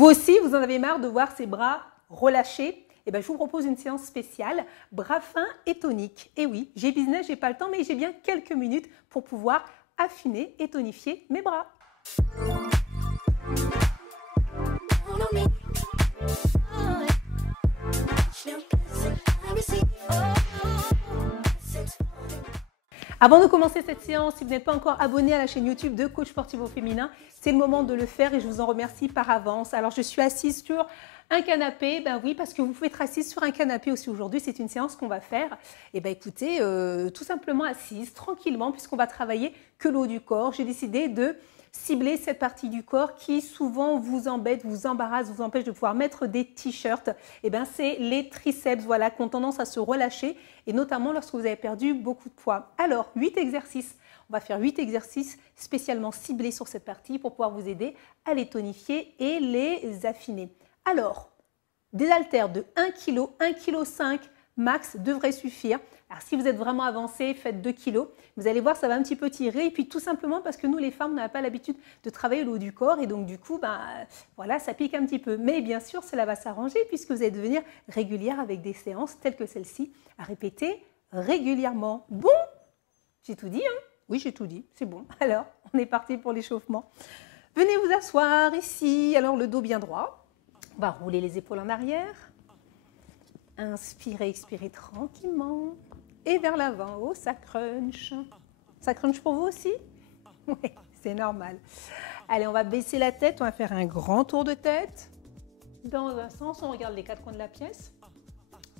Vous aussi, vous en avez marre de voir ces bras relâchés? Eh bien, je vous propose une séance spéciale, bras fins et toniques. Et oui, j'ai business, j'ai pas le temps, mais j'ai bien quelques minutes pour pouvoir affiner et tonifier mes bras. Avant de commencer cette séance, si vous n'êtes pas encore abonné à la chaîne YouTube de Coach Sportif au Féminin, c'est le moment de le faire et je vous en remercie par avance. Alors, je suis assise sur un canapé. Ben oui, parce que vous pouvez être assise sur un canapé aussi aujourd'hui. C'est une séance qu'on va faire. Et ben écoutez, tout simplement assise, tranquillement, puisqu'on va travailler que le haut du corps. J'ai décidé de cibler cette partie du corps qui souvent vous embête, vous embarrasse, vous empêche de pouvoir mettre des t-shirts. Et ben c'est les triceps, voilà, qui ont tendance à se relâcher et notamment lorsque vous avez perdu beaucoup de poids. Alors, 8 exercices. On va faire 8 exercices spécialement ciblés sur cette partie pour pouvoir vous aider à les tonifier et les affiner. Alors, des haltères de 1 kg, 1,5 kg max devraient suffire. Alors, si vous êtes vraiment avancé, faites 2 kg. Vous allez voir, ça va un petit peu tirer. Et puis, tout simplement parce que nous, les femmes, on n'a pas l'habitude de travailler le haut du corps. Et donc, du coup, voilà, ça pique un petit peu. Mais bien sûr, cela va s'arranger puisque vous allez devenir régulière avec des séances telles que celle-ci à répéter régulièrement. Bon, j'ai tout dit, hein? Oui, j'ai tout dit. C'est bon. Alors, on est parti pour l'échauffement. Venez vous asseoir ici. Alors, le dos bien droit. On va rouler les épaules en arrière. Inspirez, expirez tranquillement. Et vers l'avant. Oh, ça crunch. Ça crunch pour vous aussi? Oui, c'est normal. Allez, on va baisser la tête. On va faire un grand tour de tête. Dans un sens, on regarde les quatre coins de la pièce.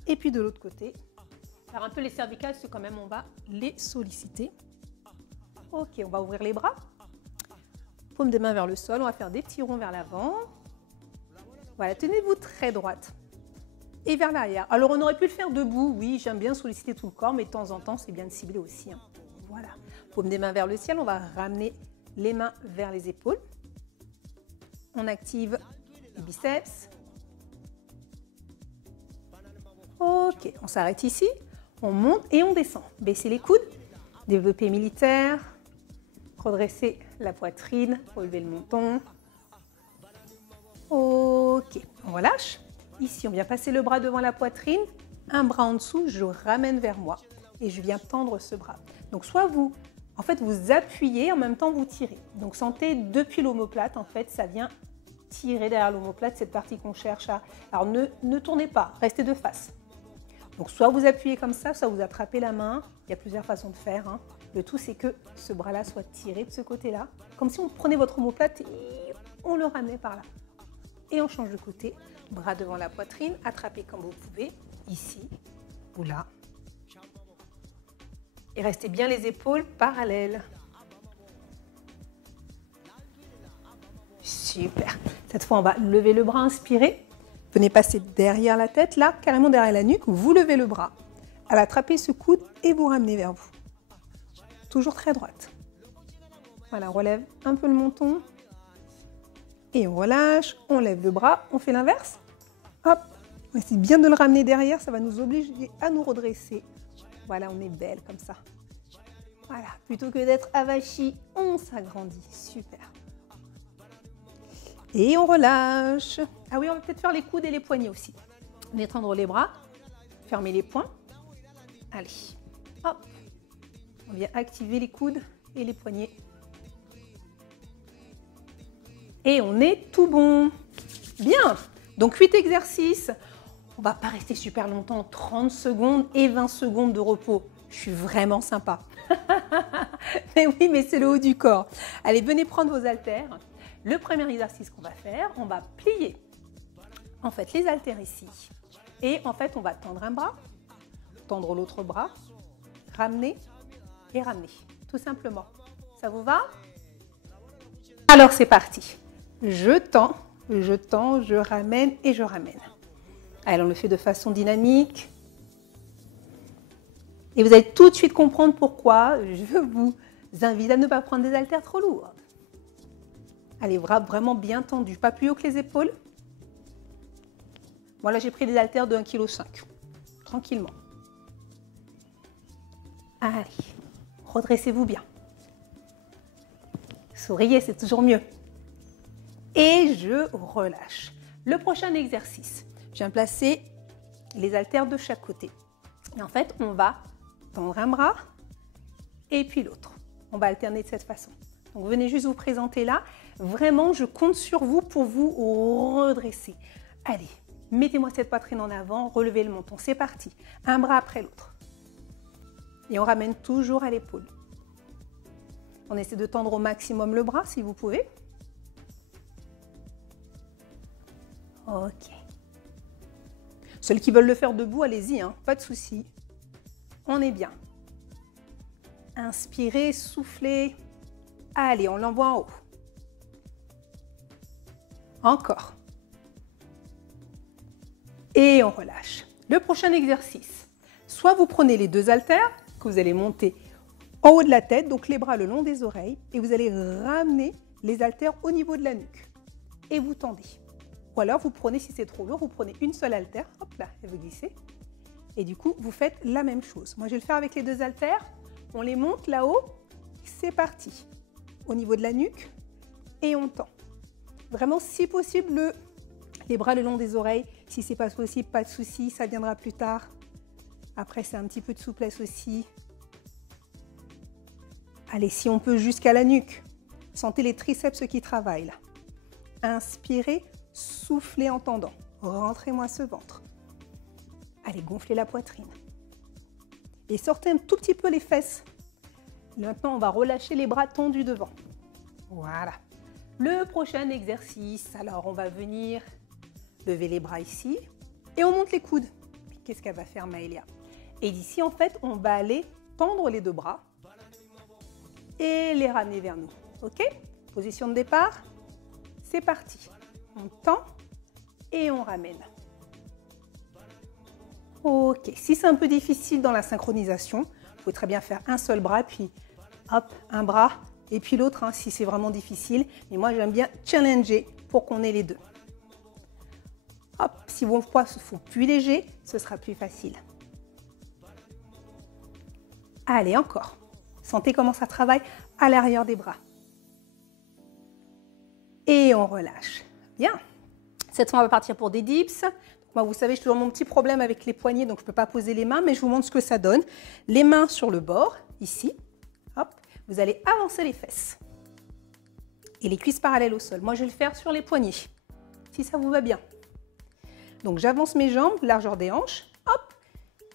Et puis de l'autre côté. Faire un peu les cervicales, parce que quand même, on va les solliciter. Ok, on va ouvrir les bras. Paume des mains vers le sol. On va faire des petits ronds vers l'avant. Voilà, tenez-vous très droite. Et vers l'arrière. Alors, on aurait pu le faire debout. Oui, j'aime bien solliciter tout le corps, mais de temps en temps, c'est bien de cibler aussi. Hein. Voilà. Paume des mains vers le ciel. On va ramener les mains vers les épaules. On active les biceps. Ok, on s'arrête ici. On monte et on descend. Baissez les coudes. Développé militaire. Redresser la poitrine. Relever le menton. Ok, on relâche. Ici, on vient passer le bras devant la poitrine, un bras en dessous, je ramène vers moi et je viens tendre ce bras. Donc, soit vous appuyez, en même temps vous tirez. Donc, sentez depuis l'omoplate, en fait, ça vient tirer derrière l'omoplate, cette partie qu'on cherche à... Alors, ne tournez pas, restez de face. Donc, soit vous appuyez comme ça, soit vous attrapez la main. Il y a plusieurs façons de faire. Hein. Le tout, c'est que ce bras-là soit tiré de ce côté-là, comme si on prenait votre omoplate et on le ramenait par là. Et on change de côté. Bras devant la poitrine, attrapez comme vous pouvez, ici ou là. Et restez bien les épaules parallèles. Super. Cette fois, on va lever le bras, inspirez. Venez passer derrière la tête, là, carrément derrière la nuque. Vous levez le bras. Allez, attrapez ce coude et vous ramenez vers vous. Toujours très droite. Voilà, on relève un peu le menton. Et on relâche, on lève le bras, on fait l'inverse. Hop, on essaie bien de le ramener derrière, ça va nous obliger à nous redresser. Voilà, on est belle comme ça. Voilà, plutôt que d'être avachi, on s'agrandit. Super. Et on relâche. Ah oui, on va peut-être faire les coudes et les poignets aussi. Détendre les bras, fermer les poings. Allez, hop. On vient activer les coudes et les poignets. Et on est tout bon. Bien. Donc 8 exercices. On ne va pas rester super longtemps, 30 secondes et 20 secondes de repos. Je suis vraiment sympa. Mais oui, mais c'est le haut du corps. Allez, venez prendre vos haltères. Le premier exercice qu'on va faire, on va plier en fait les haltères ici. Et en fait, on va tendre un bras, tendre l'autre bras, ramener et ramener. Tout simplement. Ça vous va? Alors, c'est parti. Je tends, je ramène et je ramène. Allez, on le fait de façon dynamique. Et vous allez tout de suite comprendre pourquoi je vous invite à ne pas prendre des haltères trop lourdes. Allez, bras vraiment bien tendus, pas plus haut que les épaules. Moi, là, j'ai pris des haltères de 1,5 kg. Tranquillement. Allez, redressez-vous bien. Souriez, c'est toujours mieux. et je relâche. Le prochain exercice, je viens placer les haltères de chaque côté. Et en fait, on va tendre un bras et puis l'autre. On va alterner de cette façon. Donc, venez juste vous présenter là. Vraiment, je compte sur vous pour vous redresser. Allez, mettez-moi cette poitrine en avant, relevez le menton. C'est parti. Un bras après l'autre. Et on ramène toujours à l'épaule. On essaie de tendre au maximum le bras si vous pouvez. Ok. Ceux qui veulent le faire debout, allez-y, hein, pas de souci. On est bien. Inspirez, soufflez. Allez, on l'envoie en haut. Encore. Et on relâche. Le prochain exercice. Soit vous prenez les deux haltères que vous allez monter en haut de la tête, donc les bras le long des oreilles, et vous allez ramener les haltères au niveau de la nuque. Et vous tendez. Ou alors vous prenez, si c'est trop lourd, vous prenez une seule haltère, hop là, et vous glissez. Et du coup, vous faites la même chose. Moi, je vais le faire avec les deux haltères. On les monte là-haut. C'est parti. Au niveau de la nuque. Et on tend. Vraiment, si possible, les bras le long des oreilles. Si ce n'est pas possible, pas de souci, ça viendra plus tard. Après, c'est un petit peu de souplesse aussi. Allez, si on peut jusqu'à la nuque. Sentez les triceps qui travaillent là. Inspirez, soufflez en tendant. Rentrez-moi ce ventre. Allez, gonflez la poitrine. Et sortez un tout petit peu les fesses. Maintenant, on va relâcher les bras tendus devant. Voilà. Le prochain exercice, alors on va venir lever les bras ici et on monte les coudes. Qu'est-ce qu'elle va faire, Maëlia? Et d'ici, en fait, on va aller tendre les deux bras et les ramener vers nous. OK? Position de départ. C'est parti. On tend et on ramène. Ok, si c'est un peu difficile dans la synchronisation, vous pouvez très bien faire un seul bras, puis hop, un bras, et puis l'autre, hein, si c'est vraiment difficile. Mais moi, j'aime bien challenger pour qu'on ait les deux. Hop, si vos poids se font plus légers, ce sera plus facile. Allez, encore. Sentez comment ça travaille à l'arrière des bras. Et on relâche. Bien. Cette fois, on va partir pour des dips. Moi, vous savez, j'ai toujours mon petit problème avec les poignets, donc je ne peux pas poser les mains, mais je vous montre ce que ça donne. Les mains sur le bord, ici. Hop, vous allez avancer les fesses. Et les cuisses parallèles au sol. Moi, je vais le faire sur les poignets, si ça vous va bien. Donc, j'avance mes jambes, largeur des hanches. Hop,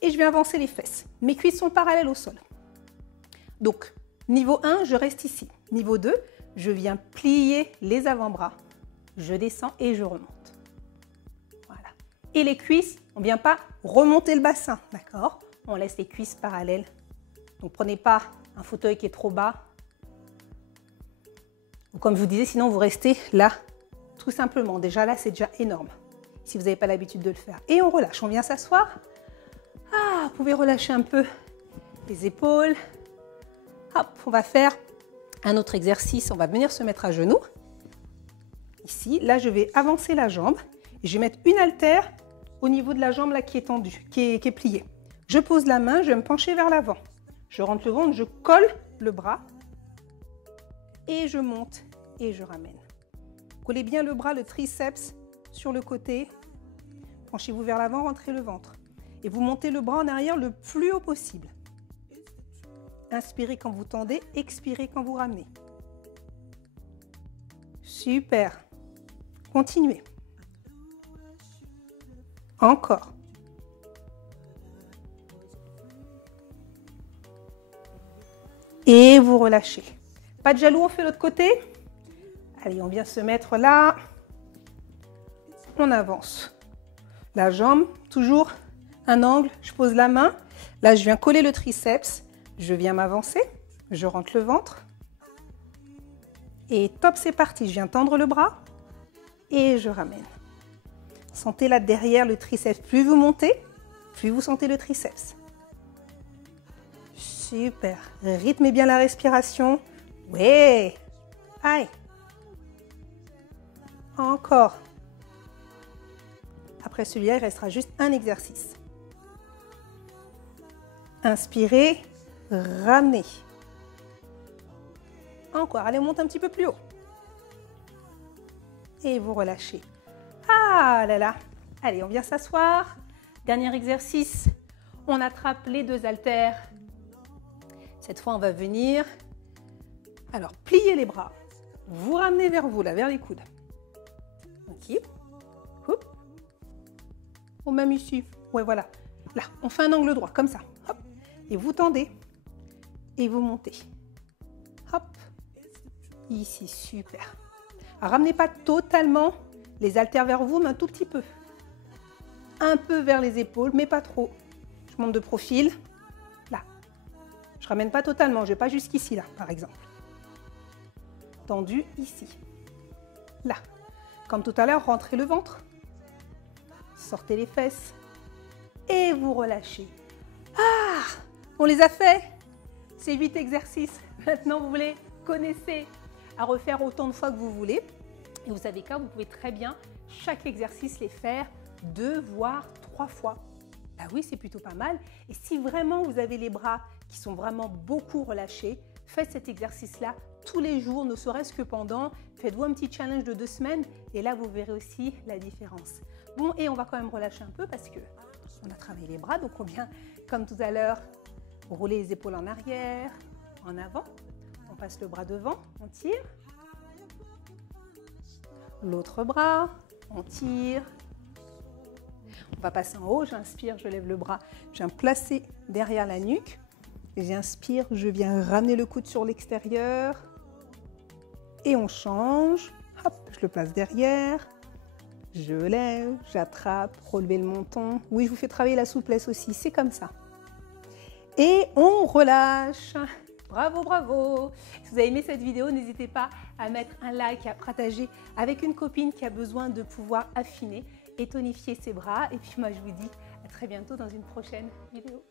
et je vais avancer les fesses. Mes cuisses sont parallèles au sol. Donc, niveau 1, je reste ici. Niveau 2, je viens plier les avant-bras. Je descends et je remonte. Voilà. Et les cuisses, on ne vient pas remonter le bassin, d'accord? On laisse les cuisses parallèles. Donc, prenez pas un fauteuil qui est trop bas. Ou comme je vous disais, sinon vous restez là, tout simplement. Déjà là, c'est déjà énorme, si vous n'avez pas l'habitude de le faire. Et on relâche, on vient s'asseoir. Ah, vous pouvez relâcher un peu les épaules. Hop, on va faire un autre exercice. On va venir se mettre à genoux. Ici, là, je vais avancer la jambe. Et je vais mettre une haltère au niveau de la jambe là, qui est tendue, qui est pliée. Je pose la main, je vais me pencher vers l'avant. Je rentre le ventre, je colle le bras. Et je monte et je ramène. Collez bien le bras, le triceps sur le côté. Penchez-vous vers l'avant, rentrez le ventre. Et vous montez le bras en arrière le plus haut possible. Inspirez quand vous tendez, expirez quand vous ramenez. Super. Continuez. Encore. Et vous relâchez. Pas de jaloux, on fait l'autre côté. Allez, on vient se mettre là. On avance. La jambe, toujours un angle. Je pose la main. Là, je viens coller le triceps. Je viens m'avancer. Je rentre le ventre. Et top, c'est parti. Je viens tendre le bras. Et je ramène. Sentez là derrière le triceps. Plus vous montez, plus vous sentez le triceps. Super. Rythmez bien la respiration. Ouais. Aïe. Encore. Après celui-là, il restera juste un exercice. Inspirez, ramenez. Encore. Allez, on monte un petit peu plus haut. et vous relâchez. Ah là là. Allez, on vient s'asseoir. Dernier exercice. On attrape les deux haltères. Cette fois, on va venir. Alors, pliez les bras. Vous ramenez vers vous, là, vers les coudes. Ok. Hop. Ou même ici. Ouais, voilà. Là, on fait un angle droit, comme ça. Hop. Et vous tendez. Et vous montez. Hop. Ici, super. Alors, ramenez pas totalement les haltères vers vous, mais un tout petit peu. Un peu vers les épaules, mais pas trop. Je monte de profil. Là. Je ramène pas totalement, je vais pas jusqu'ici, là, par exemple. Tendu ici. Là. Comme tout à l'heure, rentrez le ventre. Sortez les fesses. Et vous relâchez. Ah! On les a fait. C'est 8 exercices. Maintenant, vous les connaissez. À refaire autant de fois que vous voulez. Et vous savez quoi, vous pouvez très bien chaque exercice les faire 2 voire 3 fois. Bah oui, c'est plutôt pas mal. Et si vraiment vous avez les bras qui sont vraiment beaucoup relâchés, faites cet exercice-là tous les jours, ne serait-ce que pendant. Faites-vous un petit challenge de 2 semaines et là, vous verrez aussi la différence. Bon, et on va quand même relâcher un peu parce que on a travaillé les bras. Donc, on vient, comme tout à l'heure, rouler les épaules en arrière, en avant. On passe le bras devant, on tire. L'autre bras, on tire. On va passer en haut, j'inspire, je lève le bras, je viens placer derrière la nuque. J'inspire, je viens ramener le coude sur l'extérieur. Et on change. Hop, je le place derrière. Je lève, j'attrape, relever le menton. Oui, je vous fais travailler la souplesse aussi, c'est comme ça. Et on relâche. Bravo, bravo. Si vous avez aimé cette vidéo, n'hésitez pas à mettre un like et à partager avec une copine qui a besoin de pouvoir affiner et tonifier ses bras. Et puis moi, je vous dis à très bientôt dans une prochaine vidéo.